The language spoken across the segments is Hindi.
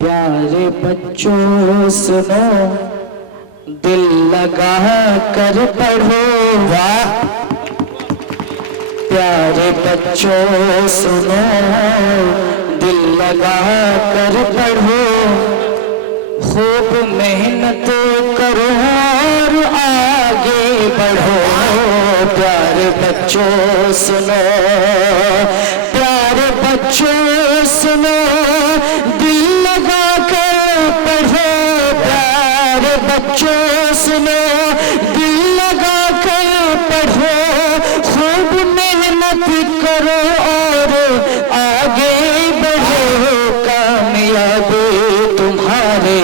प्यारे बच्चों सुनो, दिल लगा कर पढ़ो। वाह! प्यारे बच्चों सुनो, दिल लगा कर पढ़ो। खूब मेहनत करो और आगे बढ़ो। प्यारे बच्चों सुनो, प्यारे बच्चों सुनो, दिल लगा कर पढ़ो। प्यारे बच्चों सुनो, दिल लगा कर पढ़ो। खूब मेहनत करो और आगे बढ़ो। कामयाबी तुम्हारे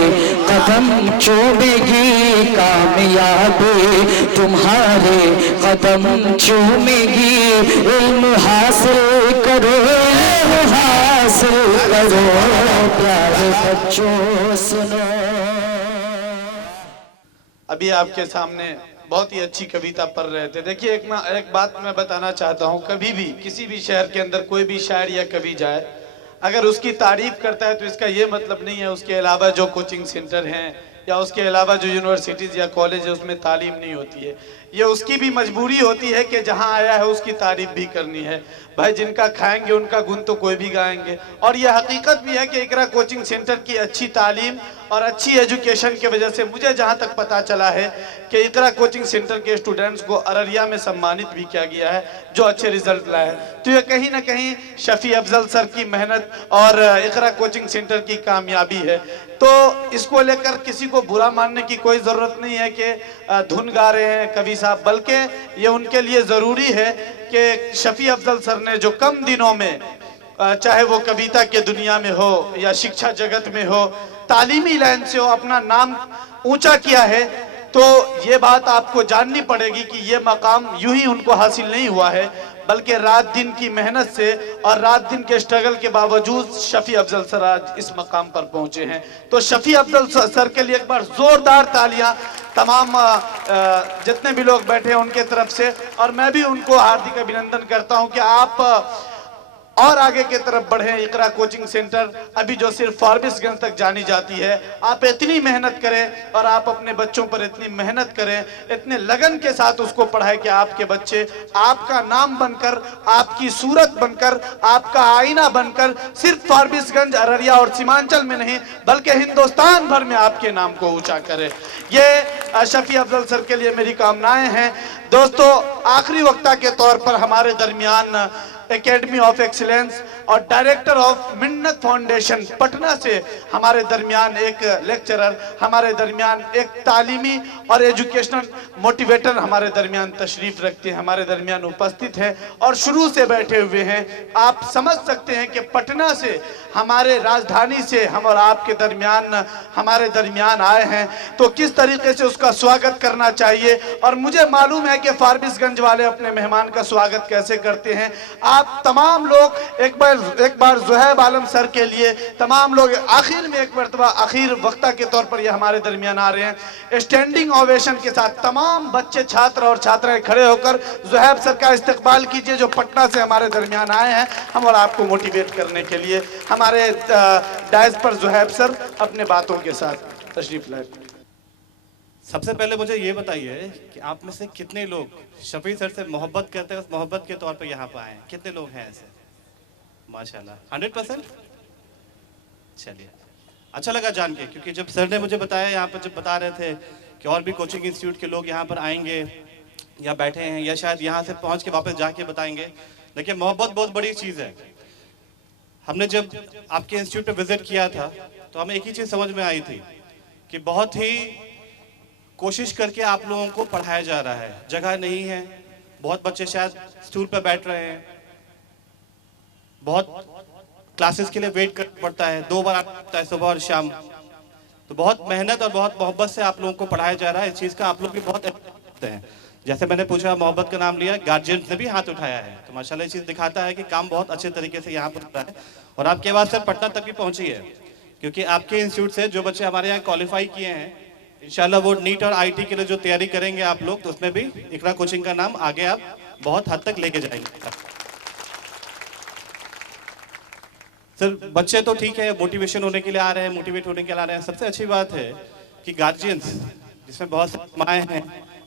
कदम चूमेगी, कामयाबी तुम्हारे कदम चूमेगी। इल्म हासिल करो, हासिल करो। प्यारे बच्चों सुनो। अभी आपके सामने बहुत ही अच्छी कविता पढ़ रहे थे। देखिए एक बात मैं बताना चाहता हूँ, कभी भी किसी भी शहर के अंदर कोई भी शायर या कवि जाए, अगर उसकी तारीफ करता है तो इसका ये मतलब नहीं है उसके अलावा जो कोचिंग सेंटर हैं या उसके अलावा जो यूनिवर्सिटीज़ या कॉलेज है उसमें तालीम नहीं होती है। ये उसकी भी मजबूरी होती है कि जहाँ आया है उसकी तारीफ भी करनी है। भाई जिनका खाएंगे उनका गुण तो कोई भी गाएंगे। और यह हकीकत भी है कि इकरा कोचिंग सेंटर की अच्छी तालीम और अच्छी एजुकेशन की वजह से मुझे जहाँ तक पता चला है कि इकरा कोचिंग सेंटर के स्टूडेंट्स को अररिया में सम्मानित भी किया गया है जो अच्छे रिजल्ट लाए हैं। तो ये कहीं ना कहीं शफी अफजल सर की मेहनत और इकरा कोचिंग सेंटर की कामयाबी है। तो इसको लेकर किसी को बुरा मानने की कोई ज़रूरत नहीं है कि धुन गा रहे हैं कवि साहब, बल्कि ये उनके लिए ज़रूरी है कि शफी अफजल सर ने जो कम दिनों में, चाहे वो कविता के दुनिया में हो या शिक्षा जगत में हो, तालीमी लाइन से हो, अपना नाम ऊंचा किया है। तो ये बात आपको जाननी पड़ेगी कि ये मकाम यूं ही उनको हासिल नहीं हुआ है, बल्कि रात दिन की मेहनत से और रात दिन के स्ट्रगल के बावजूद शफी अफजल सर आज इस मकाम पर पहुंचे हैं। तो शफी अफजल सर के लिए एक बार जोरदार तालियां तमाम जितने भी लोग बैठे हैं उनके तरफ से। और मैं भी उनको हार्दिक अभिनंदन करता हूं कि आप और आगे की तरफ बढ़े। इकरा कोचिंग सेंटर अभी जो सिर्फ फारबिसगंज तक जानी जाती है, आप इतनी मेहनत करें और आप अपने बच्चों पर इतनी मेहनत करें, इतने लगन के साथ उसको पढ़ाएं कि आपके बच्चे आपका नाम बनकर, आपकी सूरत बनकर, आपका आईना बनकर सिर्फ फारबिसगंज, अररिया और सीमांचल में नहीं बल्कि हिंदुस्तान भर में आपके नाम को ऊंचा करें। ये शफी अफजल सर के लिए मेरी कामनाएं हैं। दोस्तों, आखिरी वक्ता के तौर पर हमारे दरमियान एकेडमी ऑफ एक्सीलेंस और डायरेक्टर ऑफ मिन्नत फाउंडेशन पटना से हमारे दरमियान एक लेक्चरर, हमारे दरमियान एक तालीमी और एजुकेशनल मोटिवेटर हमारे दरमियान तशरीफ रखते हैं, हमारे दरमियान उपस्थित हैं और शुरू से बैठे हुए हैं। आप समझ सकते हैं कि पटना से, हमारे राजधानी से हम और आपके दरमियान, हमारे दरमियान आए हैं, तो किस तरीके से उसका स्वागत करना चाहिए। और मुझे मालूम है कि फारबिसगंज वाले अपने मेहमान का स्वागत कैसे करते हैं। आप तमाम लोग एक बार ज़ुहैब आलम सर के लिए तमाम लोग आखिर में एक मरतबा आखिर वक्ता के तौर पर ये हमारे दरमियान आ रहे हैं। स्टैंडिंग ओवेशन के साथ तमाम बच्चे, छात्र और छात्राएं खड़े होकर ज़ुहैब सर का इस्तकबाल कीजिए जो पटना से हमारे दरमियान आए हैं हम और आपको मोटिवेट करने के लिए। हमारे डायस पर ज़ुहैब सर अपने बातों के साथ तशरीफ लाए। सबसे पहले मुझे ये बताइए कि आप में से कितने लोग शफी सर से मोहब्बत करते हैं, उस मोहब्बत के तौर पर यहाँ पर आए हैं? कितने लोग हैं ऐसे? माशाल्लाह 100%। चलिए, अच्छा लगा जान के, क्योंकि जब सर ने मुझे बताया, यहाँ पर जब बता रहे थे कि और भी कोचिंग इंस्टीट्यूट के लोग यहाँ पर आएंगे या बैठे हैं या शायद यहाँ से पहुँच के वापस जाके बताएंगे। देखिए, मोहब्बत बहुत बड़ी चीज़ है। हमने जब आपके इंस्टीट्यूट पर विजिट किया था तो हमें एक ही चीज़ समझ में आई थी कि बहुत ही कोशिश करके आप लोगों को पढ़ाया जा रहा है। जगह नहीं है, बहुत बच्चे शायद स्टूल पर बैठ रहे हैं, बहुत क्लासेस के लिए वेट करना पड़ता है, 2 बार आता है, सुबह और शाम। तो बहुत मेहनत और बहुत मोहब्बत से आप लोगों को पढ़ाया जा रहा है। इस चीज़ का आप लोग भी बहुत करते हैं। जैसे मैंने पूछा, मोहब्बत का नाम लिया, गार्जियंस ने भी हाथ उठाया है, तो माशाल्लाह ये चीज़ दिखाता है कि काम बहुत अच्छे तरीके से यहाँ पर हो रहा है। और आपकी आवाज़ सर पटना तक भी पहुँची है, क्योंकि आपके इंस्टीट्यूट से जो बच्चे हमारे यहाँ क्वालिफाई किए हैं, इंशाल्लाह वो नीट और आईटी के लिए जो तैयारी करेंगे आप लोग, तो उसमें भी इकरा कोचिंग का नाम आगे आप बहुत हद तक लेके जाएंगे। सर बच्चे तो ठीक है, मोटिवेशन होने के लिए आ रहे हैं, मोटिवेट होने के लिए आ रहे हैं। सबसे अच्छी बात है कि गार्जियंस, जिसमें बहुत से माएँ हैं,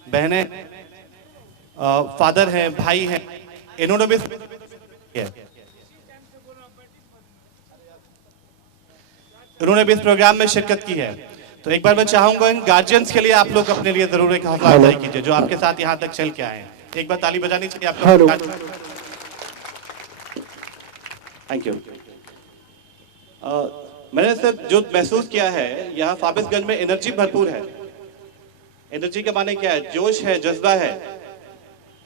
बहनें, फादर हैं, भाई हैं, इन्होंने भी इस प्रोग्राम में शिरकत की है। तो एक बार मैं चाहूंगा इन गार्जियंस के लिए आप लोग अपने लिए जरूर एक हौसला अफजाई कीजिए, जो आपके साथ यहाँ तक चल के आए हैं। एक बार ताली बजानी चाहिए आप लोग। Thank you. मैंने सर जो महसूस किया है, यहाँ फाबिसगंज में एनर्जी भरपूर है। एनर्जी के माने क्या है? जोश है, जज्बा है।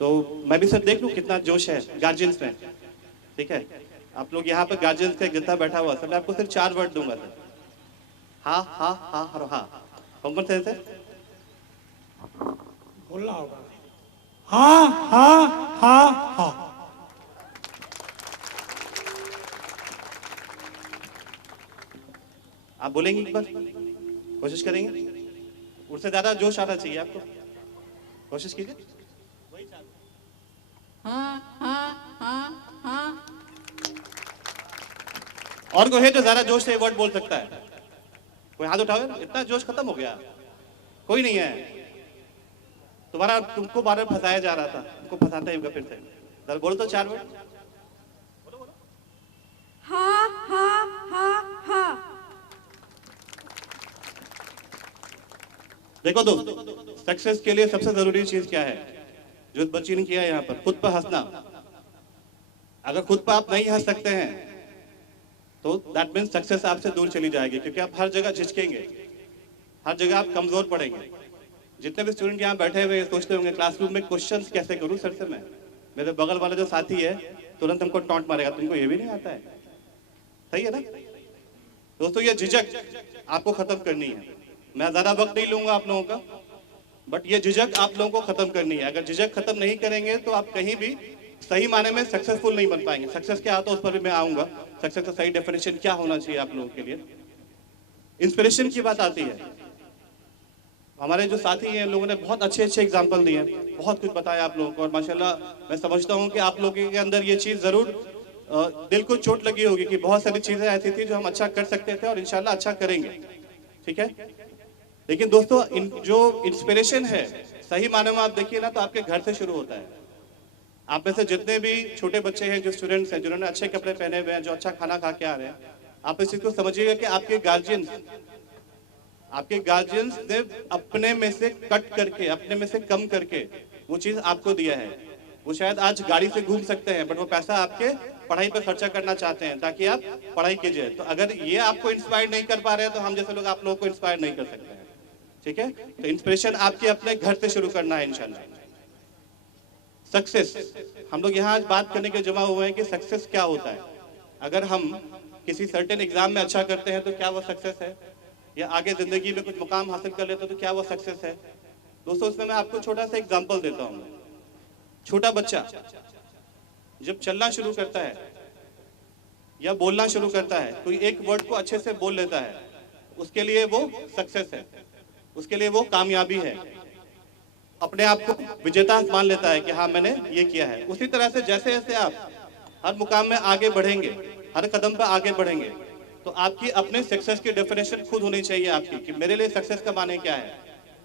तो मैं भी सर देख लूं कितना जोश है गार्जियंस में। ठीक है, आप लोग यहाँ पर गार्जियंस का एक जत्था बैठा हुआ सर, मैं आपको सिर्फ 4 वर्ड दूंगा सर। हाँ हाँ हाँ और हाँ। कौन से सर? बोलना होगा। हाँ हाँ हाँ हाँ। आप बोलेंगे एक बार? कोशिश करेंगे? उससे ज्यादा जोश आना चाहिए आपको। कोशिश कीजिए। हाँ हाँ हाँ हाँ। और कोई है जो ज्यादा जोश से वर्ड बोल सकता है? कोई हाथ उठाओ। इतना जोश खत्म हो गया, कोई नहीं है। तुमको बार बार फंसाया जा रहा था, तुमको फंसाता है फिर से। बोलो तो 4 वर्ड। हाँ हाँ हाँ हाँ। देखो दोस्त, सक्सेस के लिए सबसे जरूरी चीज क्या है जो इस बच्ची ने किया यहाँ पर? खुद पर हंसना। अगर खुद पर आप नहीं हंस सकते हैं तो दैट मीन्स सक्सेस आपसे दूर चली जाएगी, क्योंकि आप हर जगह झिझकेंगे, हर जगह आप कमजोर पड़ेंगे। जितने भी स्टूडेंट यहाँ बैठे हुए सोचते होंगे क्लासरूम में क्वेश्चंस कैसे करूं सर से मैं। मेरे बगल वाला जो साथी है तुरंत हमको टॉन्ट मारेगा, तुमको ये भी नहीं आता है। सही है ना दोस्तों? ये झिझक आपको खत्म करनी है। मैं ज्यादा वक्त नहीं लूंगा आप लोगों का, बट ये झिझक आप लोगों को खत्म करनी है। अगर झिझक खत्म नहीं करेंगे तो आप कहीं भी सही माने में सक्सेसफुल नहीं बन पाएंगे। सक्सेस क्या आता है उस पर भी मैं आऊंगा। सक्सेस का सही डेफिनेशन क्या होना चाहिए आप लोगों के लिए। इंस्पिरेशन की बात आती है, हमारे जो साथी हैं लोगों ने बहुत अच्छे अच्छे एग्जाम्पल दिए, बहुत कुछ बताया आप लोगों को। और माशाल्लाह मैं समझता हूँ कि आप लोगों के अंदर ये चीज जरूर दिल को चोट लगी होगी कि बहुत सारी चीजें ऐसी थी जो हम अच्छा कर सकते थे और इंशाल्लाह अच्छा करेंगे। ठीक है, लेकिन दोस्तों जो इंस्पिरेशन है सही माने में आप देखिए ना तो आपके घर से शुरू होता है। आप में से जितने भी छोटे बच्चे हैं, जो स्टूडेंट्स हैं, जिन्होंने अच्छे कपड़े पहने हुए हैं, जो अच्छा खाना खा के आ रहे हैं, आप इस चीज को समझिएगा कि आपके गार्जियंस ने अपने में से कट करके, अपने में से कम करके वो चीज आपको दिया है। वो शायद आज गाड़ी से घूम सकते हैं, बट वो पैसा आपके पढ़ाई पर खर्चा करना चाहते हैं ताकि आप पढ़ाई कीजिए। तो अगर ये आपको इंस्पायर नहीं कर पा रहे हैं तो हम जैसे लोग आप लोगों को इंस्पायर नहीं कर सकते हैं। ठीक है, तो इंस्पिरेशन आपके अपने घर से शुरू करना है इंशाल्लाह। सक्सेस, हम लोग यहाँ आज बात करने के जमा हुए हैं कि सक्सेस क्या होता है। अगर हम किसी सर्टेन एग्जाम में अच्छा करते हैं तो क्या वो सक्सेस है, या आगे जिंदगी में कुछ मुकाम हासिल कर लेते हैं तो क्या वो सक्सेस है। दोस्तों उसमें मैं आपको छोटा सा एग्जांपल देता हूँ। छोटा बच्चा जब चलना शुरू करता है या बोलना शुरू करता है, कोई एक वर्ड को अच्छे से बोल लेता है, उसके लिए वो सक्सेस है, उसके लिए वो कामयाबी है। अपने आप को विजेता मान लेता है कि हाँ मैंने ये किया है। उसी तरह से जैसे जैसे आप हर मुकाम में आगे बढ़ेंगे, हर कदम पर आगे बढ़ेंगे, तो आपकी अपने सक्सेस की डेफिनेशन खुद होनी चाहिए आपकी कि मेरे लिए सक्सेस का माने क्या है।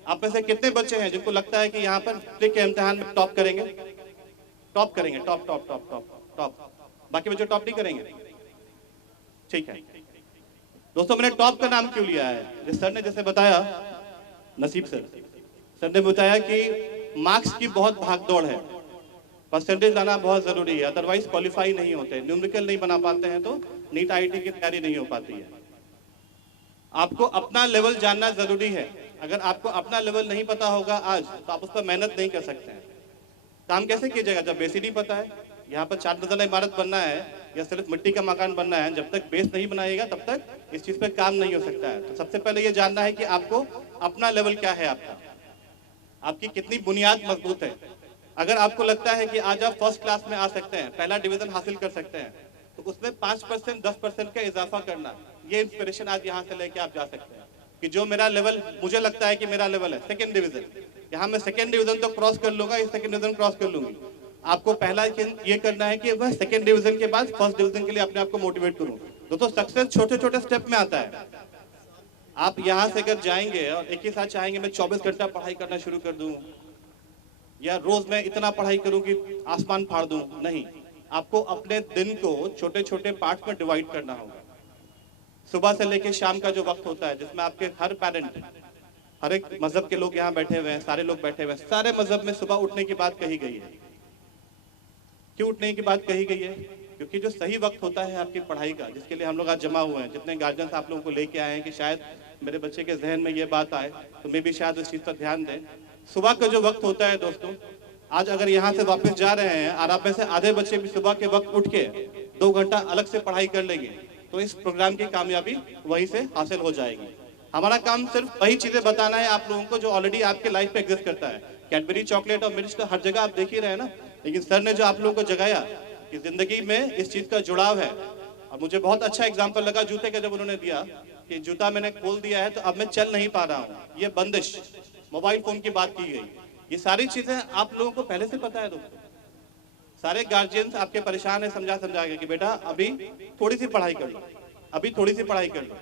आप में से कितने बच्चे हैं जिनको लगता है कि यहाँ पर ट्रिक के इम्तिहान में टॉप करेंगे? टॉप करेंगे, top top top top top, बाकी बच्चे टॉप नहीं करेंगे। ठीक है दोस्तों, मैंने टॉप का नाम क्यों लिया है? सर ने जैसे बताया, नसीब सर ने बताया कि मार्क्स की बहुत भागदौड़ है, परसेंटेज लाना बहुत जरूरी है, अदरवाइज क्वालिफाई नहीं होते, न्यूमेरिकल नहीं बना पाते हैं तो नीट आईआईटी की तैयारी नहीं हो पाती है। आपको अपना लेवल जानना जरूरी है। अगर आपको अपना लेवल नहीं पता होगा आज तो आप उस पर मेहनत नहीं कर सकते हैं। काम कैसे कीजिएगा जब बेस ही नहीं पता है? यहाँ पर 4 मंजिला इमारत बनना है या सिर्फ मिट्टी का मकान बनना है, जब तक बेस नहीं बनाएगा तब तक इस चीज पे काम नहीं हो सकता है। तो सबसे पहले ये जानना है कि आपको अपना लेवल क्या है, आपकी कितनी बुनियाद मजबूत है। अगर आपको लगता है कि आज आप फर्स्ट क्लास में आ सकते हैं, पहला डिवीजन हासिल कर सकते हैं, तो उसमें 5% 10% का इजाफा करना, ये इंस्पिरेशन आज यहाँ से लेके आप जा सकते हैं कि जो मेरा लेवल, मुझे लगता है कि मेरा लेवल है सेकंड डिवीजन, यहाँ मैं सेकंड डिवीजन तो क्रॉस कर लूंगा, ये सेकंड डिवीजन क्रॉस कर लूंगी। आपको पहला ये करना है कि वह सेकंड डिवीजन के बाद फर्स्ट डिवीजन के लिए अपने आप को मोटिवेट करूं। दोस्तों सक्सेस छोटे छोटे स्टेप में आता है। आप यहाँ से अगर जाएंगे और एक ही साथ चाहेंगे मैं 24 घंटा पढ़ाई करना शुरू कर दूं या रोज मैं इतना पढ़ाई करूं कि आसमान फाड़ दूं, नहीं, आपको अपने दिन को छोटे छोटे पार्ट में डिवाइड करना होगा। सुबह से लेकर शाम का जो वक्त होता है जिसमें आपके हर पेरेंट, हर एक मजहब के लोग यहाँ बैठे हुए हैं, सारे लोग बैठे हुए हैं, सारे मजहब में सुबह उठने की बात कही गई है। क्यों उठने की बात कही गई है? क्योंकि जो सही वक्त होता है आपकी पढ़ाई का, जिसके लिए हम लोग आज जमा हुए हैं, जितने गार्जियंस आप लोगों को लेके आए हैं कि शायद मेरे बच्चे के जहन में ये बात आए तो मैं भी शायद उस चीज पर ध्यान दें। सुबह का जो वक्त होता है दोस्तों, आज अगर यहाँ से वापस जा रहे हैं और आप में से आधे बच्चे भी सुबह के वक्त उठ के 2 घंटा अलग से पढ़ाई कर लेंगे तो इस प्रोग्राम की कामयाबी वहीं से हासिल हो जाएगी। हमारा काम सिर्फ वही चीजें बताना है आप लोगों को जो ऑलरेडी आपके लाइफ में एग्जिस्ट करता है। कैडबरी चॉकलेट और मिर्च तो हर जगह आप देख ही रहे हैं ना, लेकिन सर ने जो आप लोगों को जगाया कि जिंदगी में इस चीज का जुड़ाव है। और मुझे बहुत अच्छा एग्जाम्पल लगा जूते का जब उन्होंने दिया कि जूता मैंने खोल दिया है तो अब मैं चल नहीं पा रहा हूँ, ये बंदिश, मोबाइल फोन की बात की गई, ये सारी चीजें आप लोगों को पहले से पता है दोस्तों। सारे गार्जियंस आपके परेशान है समझा के कि बेटा अभी थोड़ी सी पढ़ाई कर लो, अभी थोड़ी सी पढ़ाई कर लो।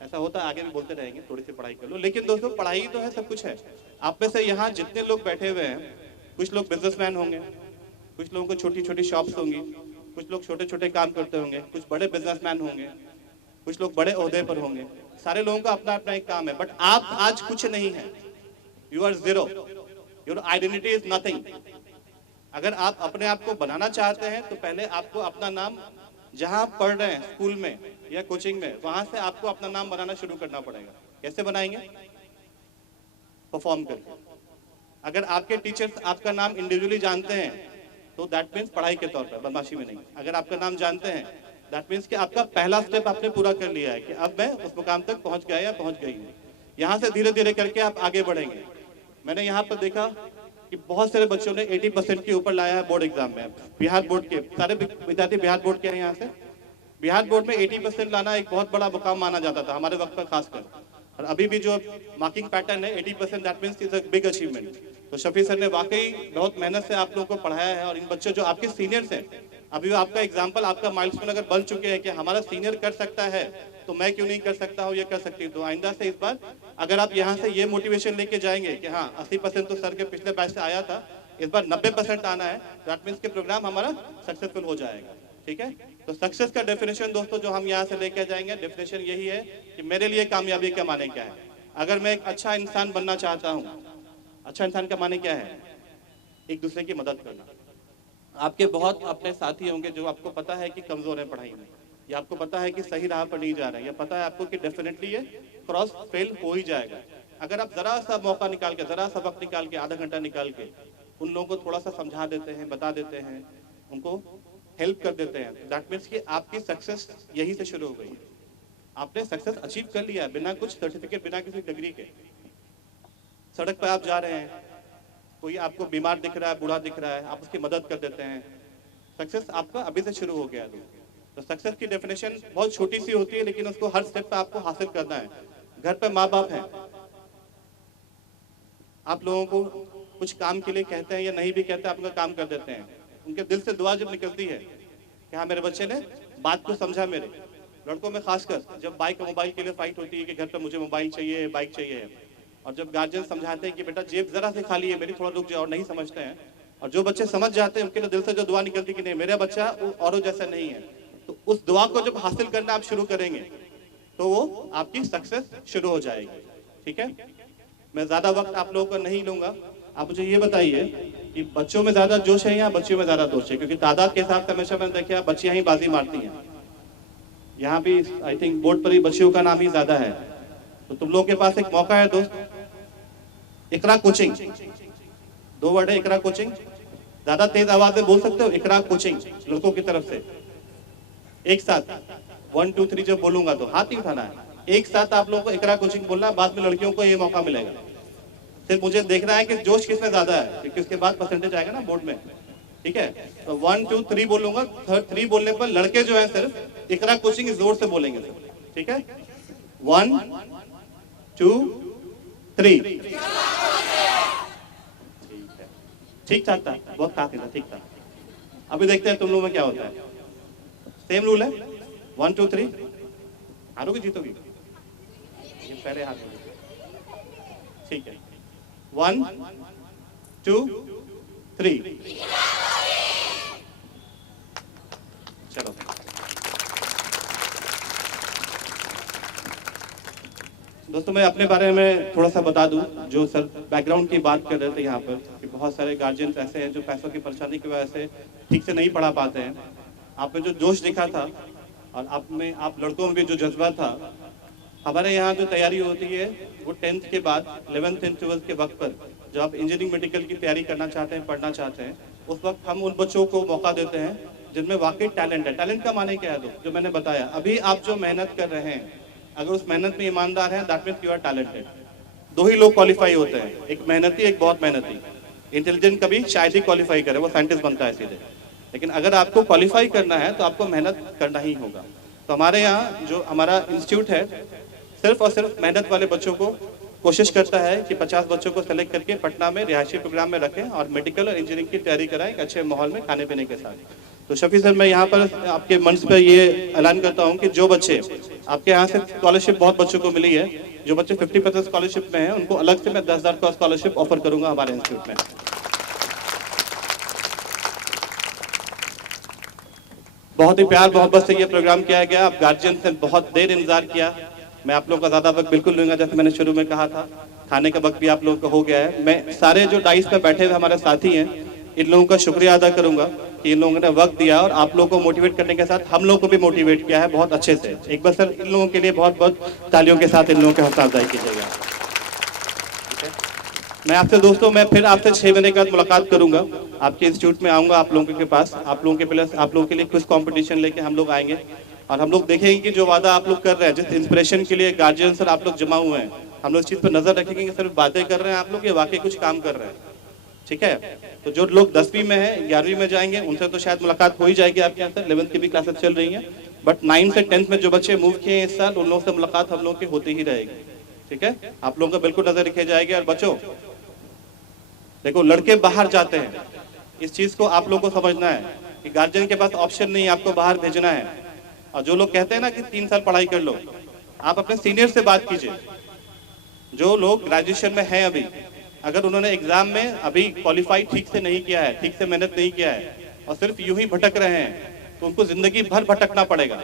ऐसा होता है, आगे भी बोलते रहेंगे थोड़ी सी पढ़ाई कर लो, लेकिन दोस्तों पढ़ाई तो है, सब कुछ है। आप में से यहाँ जितने लोग बैठे हुए हैं, कुछ लोग बिजनेसमैन होंगे, कुछ लोगों को छोटी छोटी शॉप्स होंगी, कुछ लोग छोटे छोटे काम करते होंगे, कुछ बड़े बिजनेसमैन होंगे, कुछ लोग बड़े ओहदे पर होंगे। सारे लोगों का अपना अपना एक काम है, बट आप आज कुछ नहीं है, you are zero, your identity is nothing. अगर आप अपने आप को बनाना चाहते हैं तो पहले आपको अपना नाम, जहां आप पढ़ रहे हैं स्कूल में या कोचिंग में, वहां से आपको अपना नाम बनाना शुरू करना पड़ेगा। कैसे बनाएंगे? परफॉर्म करके। अगर आपके टीचर्स आपका नाम इंडिविजुअली जानते हैं तो दैट मीन्स पढ़ाई के तौर पर, बदमाशी में नहीं। अगर आपका नाम जानते हैं दैट मीन्स कि आपका पहला स्टेप आपने पूरा कर लिया है कि अब मैं उस मुकाम तक पहुंच गया या पहुंच गई हूँ। यहाँ से धीरे धीरे करके आप आगे बढ़ेंगे। मैंने यहाँ पर देखा कि बहुत सारे बच्चों ने 80% के ऊपर लाया है बोर्ड एग्जाम में। बिहार बोर्ड के सारे विद्यार्थी बिहार बोर्ड के हैं यहाँ से। बिहार बोर्ड में 80% लाना एक बहुत बड़ा मुकाम माना जाता था हमारे वक्त पर खासकर, और अभी भी जो मार्किंग पैटर्न है 80%, that means is a big achievement. तो शफी सर ने वाकई बहुत मेहनत से आप लोगों को पढ़ाया है, और इन बच्चों जो आपके सीनियर्स हैं, अभी आपका एग्जाम्पल, आपका माइलस्टोन अगर बन चुके हैं कि हमारा सीनियर कर सकता है तो मैं क्यों नहीं कर सकता हूँ, ये कर सकती हूँ। तो आइंदा से इस बार अगर आप यहाँ से ये मोटिवेशन लेके जाएंगे कि हाँ 80% तो सर के पिछले बैच से आया था, इस बार 90% आना है, दैट मीन्स के प्रोग्राम हमारा सक्सेसफुल हो जाएगा। ठीक है, तो सक्सेस का डेफिनेशन दोस्तों जो हम यहाँ से लेके जाएंगे, डेफिनेशन यही है कि मेरे लिए कामयाबी का माने क्या है। अगर मैं एक अच्छा इंसान बनना चाहता हूँ, अच्छा इंसान का माने क्या है? एक दूसरे की मदद करना। आपके बहुत अपने साथी होंगे जो आपको पता है कि कमजोर है पढ़ाई में, या आपको पता है कि सही राह पर नहीं जा रहे हैं, या पता है आपको कि डेफिनेटली ये क्रॉस फेल हो ही जाएगा। अगर आप जरा सा मौका निकाल के, जरा सा वक्त निकाल के, आधा घंटा निकाल के उन लोगों को थोड़ा सा समझा देते हैं, बता देते हैं, उनको हेल्प कर देते हैं, दैट मीन्स कि आपकी सक्सेस यही से शुरू हो गई। आपने सक्सेस अचीव कर लिया बिना कुछ सर्टिफिकेट, बिना किसी डिग्री के। सड़क पर आप जा रहे हैं, कोई आपको बीमार दिख रहा है, बूढ़ा दिख रहा है, आप उसकी मदद कर देते हैं, सक्सेस आपका अभी से शुरू हो गया है। तो सक्सेस की डेफिनेशन बहुत छोटी सी होती है, लेकिन उसको हर स्टेप पे आपको हासिल करना है। घर पे माँ बाप हैं, आप लोगों को कुछ काम के लिए कहते हैं या नहीं भी कहते, आप उनका काम कर देते हैं। उनके दिल से दुआ जब निकलती है कि हाँ मेरे बच्चे ने बात को समझा, मेरे लड़कों में खासकर जब बाइक और मोबाइल के लिए फाइट होती है कि घर पे मुझे मोबाइल चाहिए, बाइक चाहिए, और जब गार्जियन समझाते हैं कि बेटा जेब जरा से खाली है मेरी, थोड़ा रुक जाओ, नहीं समझते हैं, और जो बच्चे समझ जाते हैं उनके लिए दिल से जो दुआ निकलती है कि नहीं मेरा बच्चा औरों जैसा नहीं है, तो उस दुआ को जब हासिल करना आप शुरू करेंगे तो वो आपकी सक्सेस शुरू हो जाएगी। ठीक है, मैं ज्यादा वक्त आप लोगों का नहीं लूंगा। आप मुझे ये बताइए कि बच्चों में ज्यादा जोश है या बच्चियों में ज्यादा जोश है? क्योंकि तादाद के हिसाब से हमेशा मैंने देखा बच्चियां ही बाजी मारती हैं। यहाँ भी आई थिंक बोर्ड पर ही बच्चियों का नाम ही ज्यादा है। तो तुम लोगों के पास एक मौका है दोस्त, इकरा कोचिंग, 2 वर्ड है इकरा कोचिंग। ज्यादा तेज आवाज में बोल सकते हो, इकरा कोचिंग लड़कों की तरफ से। एक साथ 1 2 3 जब बोलूंगा तो हाथ नहीं उठाना है, एक साथ आप लोगों को इकरा कोचिंग बोलना। बाद में लड़कियों को ये मौका मिलेगा। सिर्फ मुझे देखना है कि जोश किसमें ज्यादा है, क्योंकि उसके बाद परसेंटेज आएगा ना बोर्ड में। ठीक है, तो 1 2 3 बोलूंगा, 3 बोलने पर लड़के जो है सिर्फ इकरा कोचिंग जोर से बोलेंगे। ठीक है, 1 2 3। ठीक ठाक था, बहुत काफी था, ठीक था। अभी देखते हैं तुम लोगों में क्या होता है। सेम रूल है, 1 2 3 हारोगे जीतोगे? ये पहले हारोगे, ठीक है। 1 2 3 चलो। दोस्तों मैं अपने बारे में थोड़ा सा बता दूं, जो सर बैकग्राउंड की बात कर रहे थे यहाँ पर कि बहुत सारे गार्जियंस ऐसे हैं जो पैसों की परेशानी की वजह से ठीक से नहीं पढ़ा पाते हैं। आप में जो जोश दिखा था और आप लड़कों में भी जो जज्बा था, हमारे यहाँ जो तैयारी होती है वो 10th के बाद 11th एंड 12th के वक्त पर जब आप इंजीनियरिंग मेडिकल की तैयारी करना चाहते हैं, पढ़ना चाहते हैं, उस वक्त हम उन बच्चों को मौका देते हैं जिनमें वाकई टैलेंट है। टैलेंट का माने क्या है दोस्त? जो मैंने बताया अभी, आप जो मेहनत कर रहे हैं अगर उस मेहनत में ईमानदार हैं, that means you are talented. दो ही लोग क्वालिफाई होते हैं, एक मेहनती, एक बहुत मेहनती। इंटेलिजेंट कभी शायद ही क्वालिफाई करे, वो साइंटिस्ट बनता है सीधे। लेकिन अगर आपको क्वालिफाई करना है तो आपको मेहनत करना ही होगा। तो हमारे यहाँ जो हमारा इंस्टीट्यूट है सिर्फ और सिर्फ मेहनत वाले बच्चों को कोशिश करता है कि 50 बच्चों को सेलेक्ट करके पटना में रिहायशी प्रोग्राम में रखें और मेडिकल और इंजीनियरिंग की तैयारी कराएं एक अच्छे माहौल में, खाने पीने के साथ। तो शफी सर, मैं यहाँ पर आपके मंच पर ये ऐलान करता हूँ कि जो बच्चे आपके यहाँ से स्कॉलरशिप बहुत बच्चों को मिली है, जो बच्चे 50% स्कॉलरशिप में हैं, उनको अलग से मैं 10,000 का स्कॉलरशिप ऑफर करूंगा हमारे इंस्टीट्यूट में। बहुत ही प्यार मोहब्बत से ये प्रोग्राम किया गया। आप गार्जियन से बहुत देर इंतजार किया। मैं आप लोगों का ज्यादा वक्त बिल्कुल लूंगा, जैसे मैंने शुरू में कहा था, खाने का वक्त भी आप लोगों का हो गया है। मैं सारे जो डाइस पे बैठे हुए हमारे साथी हैं, इन लोगों का शुक्रिया अदा करूंगा कि इन लोगों ने वक्त दिया और आप लोगों को मोटिवेट करने के साथ हम लोगों को भी मोटिवेट किया है बहुत अच्छे से। एक बार सर इन लोगों के लिए बहुत बहुत तालियों के साथ इन लोगों की हौसला अफजाई कीजिएगा। मैं आपसे दोस्तों, मैं फिर आपसे 6 महीने के बाद मुलाकात करूंगा, आपके इंस्टीट्यूट में आऊंगा आप लोगों के पास। आप लोगों के प्लस आप लोगों के लिए कुछ कंपटीशन लेके हम लोग आएंगे और हम लोग देखेंगे कि जो वादा आप लोग कर रहे हैं, जिस इंस्पिरेशन के लिए गार्जियन सर आप लोग जमा हुए हैं, हम लोग इस चीज पर नजर रखेंगे कि सिर्फ बातें कर रहे हैं आप लोग, ये वाकई कुछ काम कर रहे हैं। ठीक है, तो जो लोग 10वीं में है, 11वीं में जाएंगे, उनसे तो शायद मुलाकात हो ही जाएगी आपके यहाँ से। 11th की भी क्लासेस चल रही हैं, बट 9 से 10th में जो बच्चे मूव किए हैं इस साल, उन लोगों से मुलाकात हम लोग की होती ही रहेगी। ठीक है, आप लोगों का बिल्कुल नजर रखी जाएगी। और बच्चों देखो, लड़के बाहर जाते हैं, इस चीज को आप लोगों को समझना है कि गार्जियन के पास ऑप्शन नहीं है, आपको बाहर भेजना है। और जो लोग कहते हैं ना कि 3 साल पढ़ाई कर लो, आप अपने सीनियर से बात कीजिए। जो लोग ग्रेजुएशन में हैं अभी, अगर उन्होंने एग्जाम में अभी क्वालिफाई ठीक से नहीं किया है, ठीक से मेहनत नहीं किया है और सिर्फ यूं ही भटक रहे हैं, तो उनको जिंदगी भर भटकना पड़ेगा।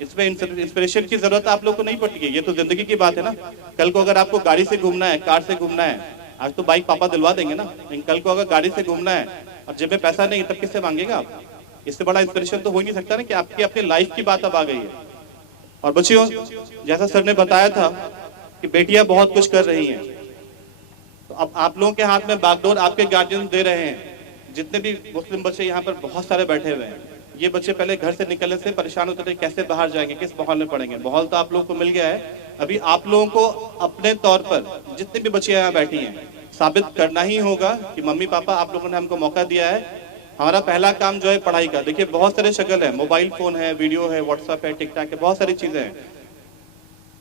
इसमें इंस्पिरेशन की जरूरत आप लोग को नहीं पड़ती है, ये तो जिंदगी की बात है ना। कल को अगर आपको गाड़ी से घूमना है, कार से घूमना है, आज तो बाइक पापा दिलवा देंगे ना, लेकिन कल को अगर गाड़ी से घूमना है और जेब में पैसा नहीं, तब किससे मांगेगा आप? इससे बड़ा इंस्पिरेशन तो हो ही नहीं सकता ना कि आपकी अपनी लाइफ की बात अब आ गई है। और बच्चियों, जैसा सर ने बताया था कि बेटियां बहुत कुछ कर रही हैं, तो अब आप लोगों के हाथ में बागडोर आपके गार्जियन दे रहे हैं। जितने भी मुस्लिम बच्चे यहाँ पर बहुत सारे बैठे हुए हैं, ये बच्चे पहले घर से निकलने से परेशान होते थे, कैसे बाहर जाएंगे, किस माहौल में पढ़ेंगे। माहौल तो आप लोगों को मिल गया है। अभी आप लोगों को अपने तौर पर जितने भी बच्चे यहाँ बैठी हैं, साबित करना ही होगा कि मम्मी पापा आप लोगों ने हमको मौका दिया है। हमारा पहला काम जो है पढ़ाई का, देखिए बहुत सारे शक्ल है, मोबाइल फोन है, वीडियो है, व्हाट्सएप है, टिकटॉक है, बहुत सारी चीजें हैं।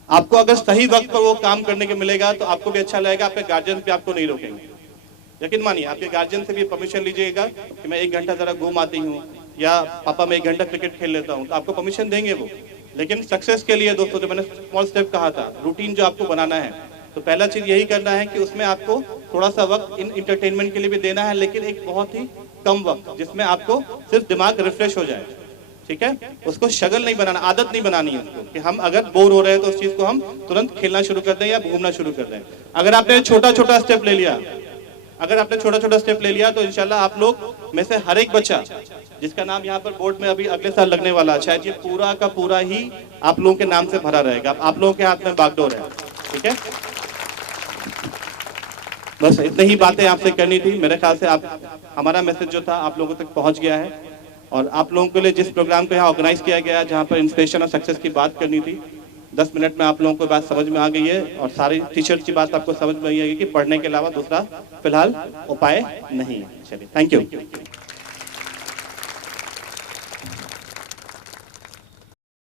आपको अगर सही वक्त पर वो काम करने के मिलेगा तो आपको भी अच्छा लगेगा, आपके गार्जियन भी आपको नहीं रोकेंगे। यकीन मानिए, आपके गार्जियन से भी परमिशन लीजिएगा कि मैं 1 घंटा जरा घूम आती हूँ, या पापा मैं 1 घंटा क्रिकेट खेल लेता हूँ, तो आपको परमिशन देंगे वो। लेकिन सक्सेस के लिए दोस्तों, जो मैंने स्मॉल स्टेप कहा था, रूटीन जो आपको बनाना है, तो पहला चीज यही करना है कि उसमें आपको थोड़ा सा वक्त इन इंटरटेनमेंट के लिए भी देना है, लेकिन एक बहुत ही कम वक्त, जिसमें आपको सिर्फ दिमाग रिफ्रेश हो जाए। ठीक है, उसको शगल नहीं बनाना, आदत नहीं बनानी है उसको कि हम अगर बोर हो रहे हैं तो उस चीज को हम तुरंत खेलना शुरू कर दें या घूमना शुरू कर दें। अगर आपने छोटा छोटा स्टेप ले लिया, तो इंशाल्लाह आप लोग में से हर एक बच्चा जिसका नाम यहाँ पर बोर्ड में अभी अगले साल लगने वाला है, शायद ये पूरा का पूरा ही आप लोगों के नाम से भरा रहेगा। आप लोगों के हाथ में बागडोर है। ठीक है, बस इतनी ही बातें आपसे करनी थी। मेरे ख्याल से हमारा मैसेज जो था आप लोगों तक पहुंच गया है। और आप लोगों के लिए जिस प्रोग्राम को यहाँ ऑर्गेनाइज किया गया, जहाँ पर इंस्पिरेशन और सक्सेस की बात करनी थी, 10 मिनट में आप लोगों को बात समझ में आ गई है। और सारी टीचर्स की बात आपको समझ में आई है कि पढ़ने के अलावा दूसरा फिलहाल उपाय नहीं है। चलिए, थैंक यू।